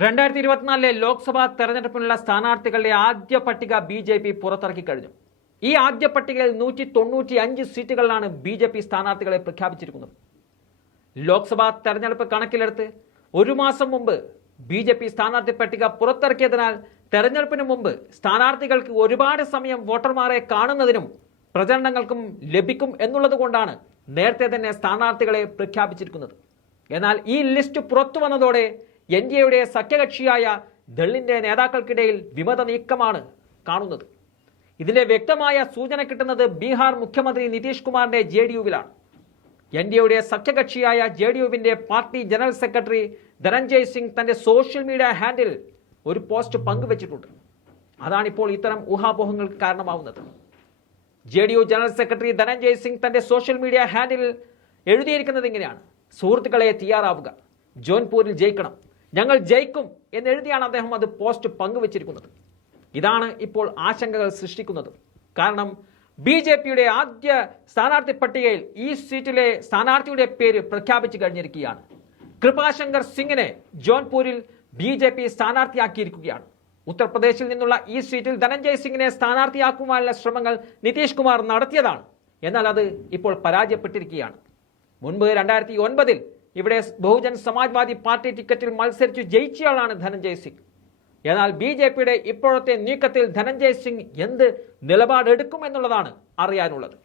രണ്ടായിരത്തി ഇരുപത്തിനാലിലെ ലോക്സഭാ തെരഞ്ഞെടുപ്പിനുള്ള സ്ഥാനാർത്ഥികളുടെ ആദ്യ പട്ടിക ബി ജെ പി പുറത്തിറക്കി കഴിഞ്ഞു. ഈ ആദ്യ പട്ടികയിൽ നൂറ്റി തൊണ്ണൂറ്റി അഞ്ച് സീറ്റുകളിലാണ് ബി ജെ പി സ്ഥാനാർത്ഥികളെ പ്രഖ്യാപിച്ചിരിക്കുന്നത്. ലോക്സഭാ തെരഞ്ഞെടുപ്പ് കണക്കിലെടുത്ത് ഒരു മാസം മുമ്പ് ബി ജെ പി സ്ഥാനാർത്ഥി പട്ടിക പുറത്തിറക്കിയതിനാൽ തെരഞ്ഞെടുപ്പിന് മുമ്പ് സ്ഥാനാർത്ഥികൾക്ക് ഒരുപാട് സമയം വോട്ടർമാരെ കാണുന്നതിനും പ്രചരണങ്ങൾക്കും ലഭിക്കും എന്നുള്ളതുകൊണ്ടാണ് നേരത്തെ തന്നെ സ്ഥാനാർത്ഥികളെ പ്രഖ്യാപിച്ചിരിക്കുന്നത്. എന്നാൽ ഈ ലിസ്റ്റ് പുറത്തു വന്നതോടെ എൻ ഡി എയുടെ സഖ്യകക്ഷിയായ ദളിന്റെ നേതാക്കൾക്കിടയിൽ വിമത നീക്കമാണ് കാണുന്നത്. ഇതിന്റെ വ്യക്തമായ സൂചന കിട്ടുന്നത് ബീഹാർ മുഖ്യമന്ത്രി നിതീഷ് കുമാറിന്റെ ജെ ഡി യുവിലാണ്. എൻ ഡി എയുടെ സഖ്യകക്ഷിയായ J D യുവിന്റെ party general secretary Dhananjay Singh തന്റെ സോഷ്യൽ മീഡിയ ഹാൻഡിൽ ഒരു പോസ്റ്റ് പങ്കുവച്ചിട്ടുണ്ട്. അതാണിപ്പോൾ ഇത്തരം ഊഹാപോഹങ്ങൾക്ക് കാരണമാവുന്നത്. J D U general secretary Dhananjay Singh തന്റെ സോഷ്യൽ മീഡിയ ഹാൻഡിൽ എഴുതിയിരിക്കുന്നത് ഇങ്ങനെയാണ്. സുഹൃത്തുക്കളെ തയ്യാറാവുക. ജോൻപൂരിൽ ജയിക്കണം. ഞങ്ങൾ ജയിക്കും എന്നെഴുതിയാണ് അദ്ദേഹം അത് പോസ്റ്റ് പങ്കുവച്ചിരിക്കുന്നത്. ഇതാണ് ഇപ്പോൾ ആശങ്കകൾ സൃഷ്ടിക്കുന്നത്. കാരണം ബി ജെ പിയുടെ ആദ്യ സ്ഥാനാർത്ഥി പട്ടികയിൽ ഈ സീറ്റിലെ സ്ഥാനാർത്ഥിയുടെ പേര് പ്രഖ്യാപിച്ചു കഴിഞ്ഞിരിക്കുകയാണ്. കൃപാശങ്കർ സിംഗിനെ ജോൺപൂരിൽ ബി ജെ പി സ്ഥാനാർത്ഥിയാക്കിയിരിക്കുകയാണ്. ഉത്തർപ്രദേശിൽ നിന്നുള്ള ഈ സീറ്റിൽ ധനഞ്ജയ് സിംഗിനെ സ്ഥാനാർത്ഥിയാക്കുവാനുള്ള ശ്രമങ്ങൾ നിതീഷ് കുമാർ നടത്തിയതാണ്. എന്നാൽ അത് ഇപ്പോൾ പരാജയപ്പെട്ടിരിക്കുകയാണ്. മുൻപ് രണ്ടായിരത്തി ഒൻപതിൽ ഇവിടെ ബഹുജൻ സമാജ്വാദി പാർട്ടി ടിക്കറ്റിൽ മത്സരിച്ച് ജയിച്ചയാളാണ് ധനഞ്ജയ് സിംഗ്. എന്നാൽ ബി ജെ പിയുടെ ഇപ്പോഴത്തെ നീക്കത്തിൽ ധനഞ്ജയ് സിംഗ് എന്ത് നിലപാടെടുക്കും എന്നുള്ളതാണ് അറിയാനുള്ളത്.